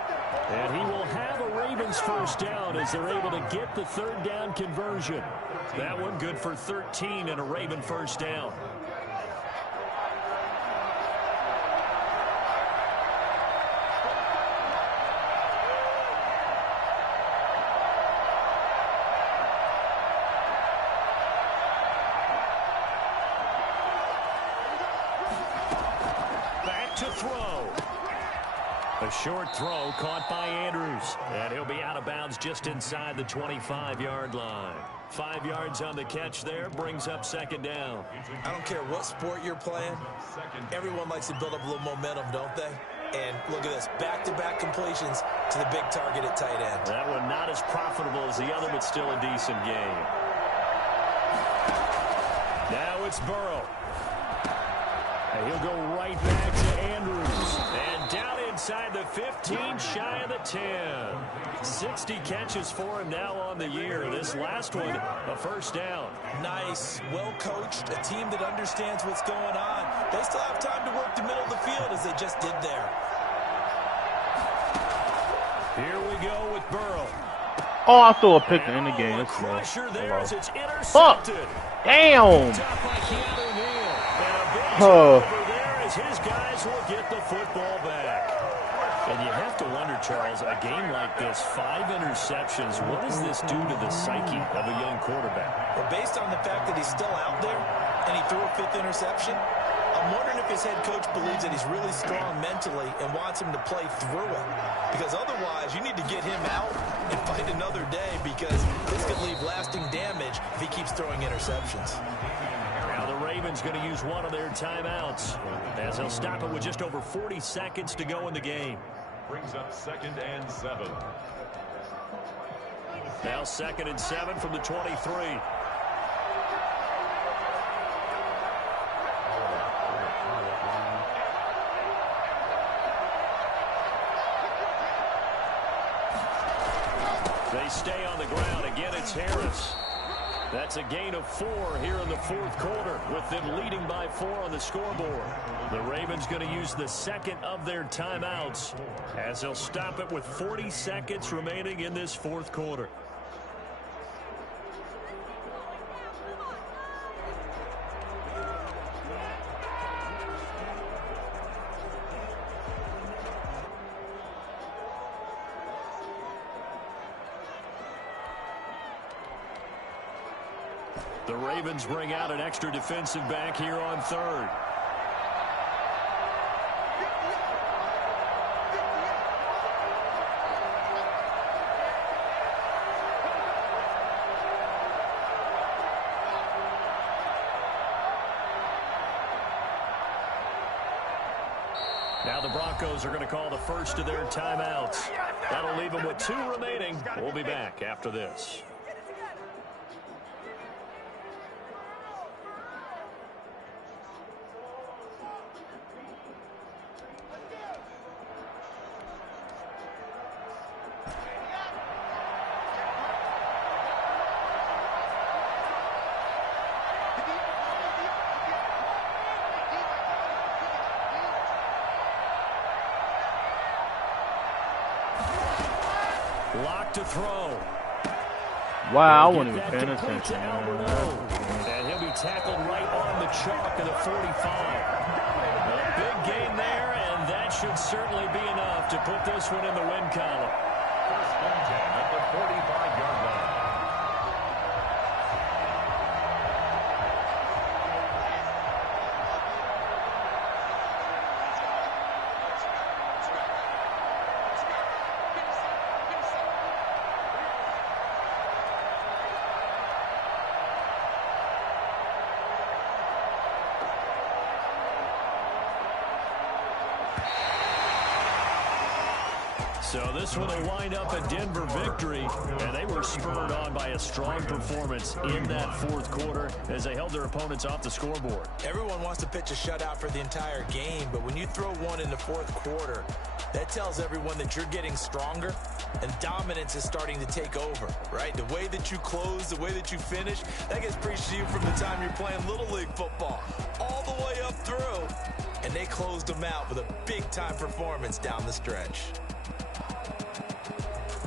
And he will have a Ravens 1st down as they're able to get the 3rd down conversion. That one good for 13 and a Raven 1st down. To throw. A short throw caught by Andrews. And he'll be out of bounds just inside the 25-yard line. 5 yards on the catch there, brings up second down. I don't care what sport you're playing. Everyone likes to build up a little momentum, don't they? And look at this, back-to-back completions to the big target at tight end. That one not as profitable as the other, but still a decent game. Now it's Burrow. And he'll go right back to Andrews. And down inside the 15, shy of the 10. 60 catches for him now on the year. This last one, a first down. Nice, well-coached, a team that understands what's going on. They still have time to work the middle of the field as they just did there. Here we go with Burrow. Oh, I threw a pick in the game. It's Pressure there as it's fuck. intercepted. Damn. Over there as his guys will get the football back. And you have to wonder, Charles, a game like this, 5 interceptions, what does this do to the psyche of a young quarterback? Well, based on the fact that he's still out there and he threw a 5th interception, I'm wondering if his head coach believes that he's really strong mentally and wants him to play through it. Because otherwise, you need to get him out and fight another day, because this could leave lasting damage if he keeps throwing interceptions. Now the Ravens going to use one of their timeouts as they'll stop it with just over 40 seconds to go in the game. Brings up 2nd and 7. Now 2nd and 7 from the 23. They stay on the ground. Again, it's Harris. That's a gain of 4 here in the 4th quarter, with them leading by 4 on the scoreboard. The Ravens going to use the 2nd of their timeouts as they'll stop it with 40 seconds remaining in this 4th quarter. The Ravens bring out an extra defensive back here on 3rd. Now the Broncos are going to call the first of their timeouts. That'll leave them with 2 remaining. We'll be back after this. Lock to throw. Wow, I wasn't even paying attention. And he'll be tackled right on the chalk of the 45. A big gain there, and that should certainly be enough to put this one in the win column. First and 10 at the 45-yard line. So this one will wind up a Denver victory, and they were spurred on by a strong performance in that 4th quarter as they held their opponents off the scoreboard. Everyone wants to pitch a shutout for the entire game, but when you throw one in the 4th quarter, that tells everyone that you're getting stronger and dominance is starting to take over, right? The way that you close, the way that you finish, that gets preached to you from the time you're playing Little League football all the way up through, and they closed them out with a big-time performance down the stretch.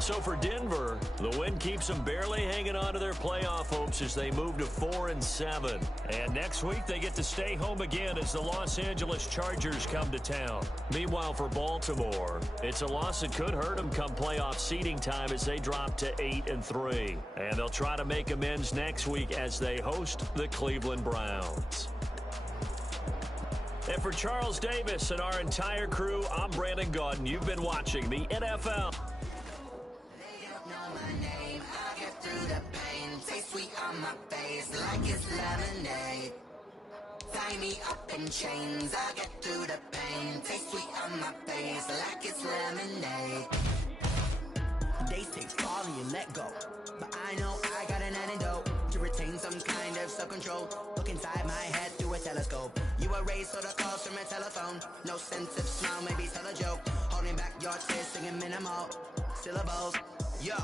So for Denver, the win keeps them barely hanging on to their playoff hopes as they move to 4-7. And next week, they get to stay home again as the Los Angeles Chargers come to town. Meanwhile, for Baltimore, it's a loss that could hurt them come playoff seeding time as they drop to 8-3. And they'll try to make amends next week as they host the Cleveland Browns. And for Charles Davis and our entire crew, I'm Brandon Gaudin. You've been watching the NFL. They don't know my name. I get through the pain. Taste sweet on my face like it's lemonade. Tie me up in chains. I get through the pain. Taste sweet on my face like it's lemonade. They say fall and you let go, but I know I got an antidote to retain some kind of self-control. Look inside my head through a telescope. You erase all the calls from a telephone. No sense of smile, maybe tell a joke. Holding back your tears, singing minimal syllables. Yeah,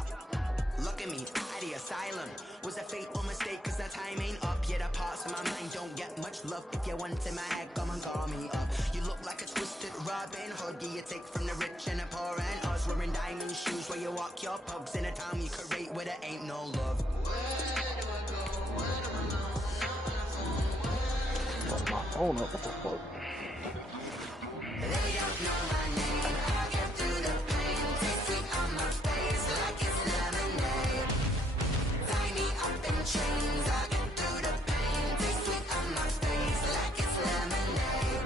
look at me, at the asylum. Was a fateful mistake, cause the time ain't up. Yet a parts of my mind don't get much love. If you want in my head, come and call me up. You look like a twisted Robin Hood. You take from the rich and the poor and us. Wearing diamond shoes where you walk your pugs in a town you could rate where there ain't no love. My phone up, what the fuck? They don't know my name. I get through the pain. Taste sweet on my face like it's lemonade. Tie me up in chains. I get through the pain. Taste sweet on my face like it's lemonade.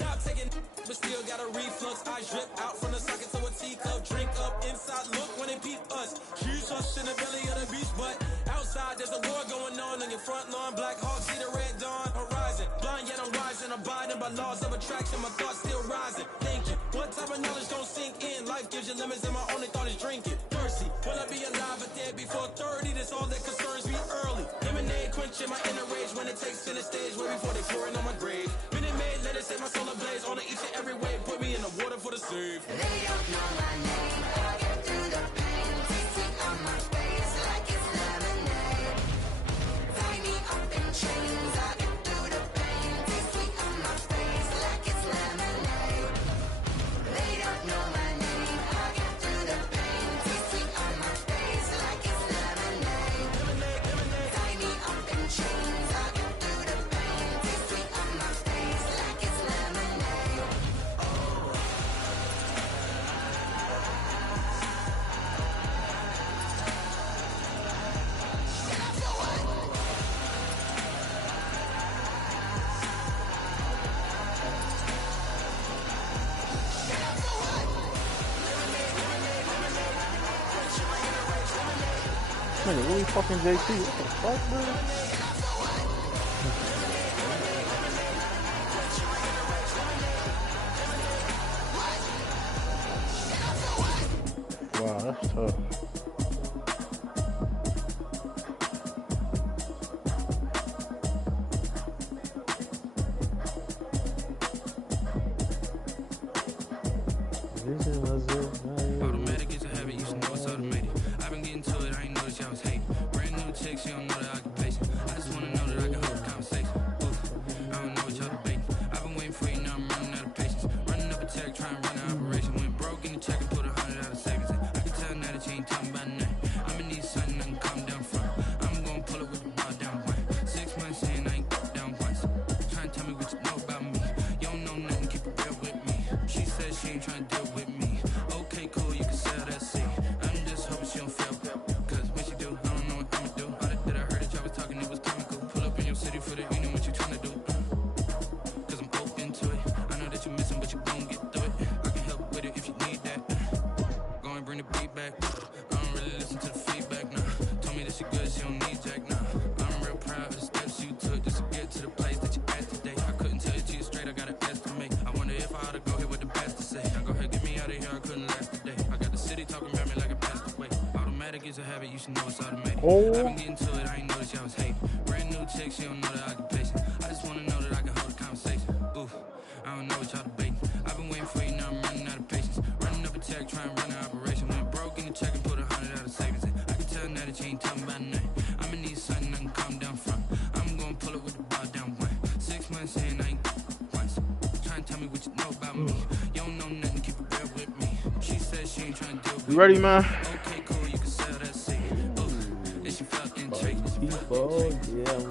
Stop taking, but still got a reflux. I drip out from the socket to a teacup. Drink up inside, look when they peep us. Huge us in the belly of the beach, but outside there's a war going on your front lawn. Black Hawk, see the red dawn horizon. Blind yet I'm rising, abiding by laws of attraction. My thoughts still rising. Thinking, what type of knowledge don't sink in? Life gives you limits, and my only thought is drinking. Thirsty, will I be alive or dead before 30? That's all that concerns me early. Lemonade quenching my inner rage when it takes center stage. Way before they pour it on my grave. Minute Maid, let it set my soul ablaze. On each and every way, put me in the water for the save. They don't know my name. I get through the pain. Taste sweet on my face like it's lemonade. Tie me up in chains. I get through the pain. Taste sweet on my face like it's lemonade. They don't know my name. I get through the pain. Taste sweet on my face like it's lemonade. Tie me up in chains. I get through the pain. Taste sweet on my face like it's lemonade. Nigga, really fucking JT, what the fuck, bro? Wow, that's tough. Automatic is a habit, you should know it's automated. I've been getting to it, I ain't noticed y'all was hating. Brand new chick, she don't know the occupation. I just wanna know that I can hold a conversation. Oof, I don't know what y'all debating. I've been waiting for you, now I'm running out of patience. Running up a check, trying to run an operation. Went broke in the check and put 100 out of savings in. I can tell now that you ain't talking about nothing. I'ma need something I can calm down from. I'm gonna pull it with the bar down one. 6 months in, I ain't down once. Trying to tell me what you know about me. You don't know nothing, keep it real with me. She said she ain't trying to deal with me. Okay, cool, you can sell that seat. I'm just hoping she don't fail. Cause when she do, I don't know what I'ma do. All that I heard that y'all was talking, it was comical. Pull up in your city for the evening, what you tryna do? Cause I'm open to it. I know that you're missing, but you gon' get through it. I can help with it if you need that. Go and bring the beat back. I don't really listen to the feedback, nah. Told me that she good, she don't need jack, nah. I'm real proud of the steps you took just to get to the place that you at today. I couldn't tell you to you straight, I gotta estimate. I wonder if I ought to go here with the best to say. Now go ahead, get me out of here, I couldn't last today. I got the city talking about me like I passed away. Automatic is a habit, you should know it's automated. Oh. I've been getting to it, I ain't noticed y'all was hating. Brand new chick, she don't know the occupation. I just wanna know that I can hold a conversation. Oof, I don't know what y'all debating. I've been waiting for you, now I'm running out of patience. Running up a check, trying to run an operation. Went broke in the check and put 100 out of savings in. I can tell now that you ain't talking about nothing. I'ma need something I can calm down from. I'm gonna pull it with the bar down one. 6 months in, I ain't once. Trying to tell me what you know about me. You don't know nothing, keep it real with me. She said she ain't trying to deal with me. You ready, man? Okay, cool, you can sell that seat. Oof, and she felt intrigued. People, yeah, I'm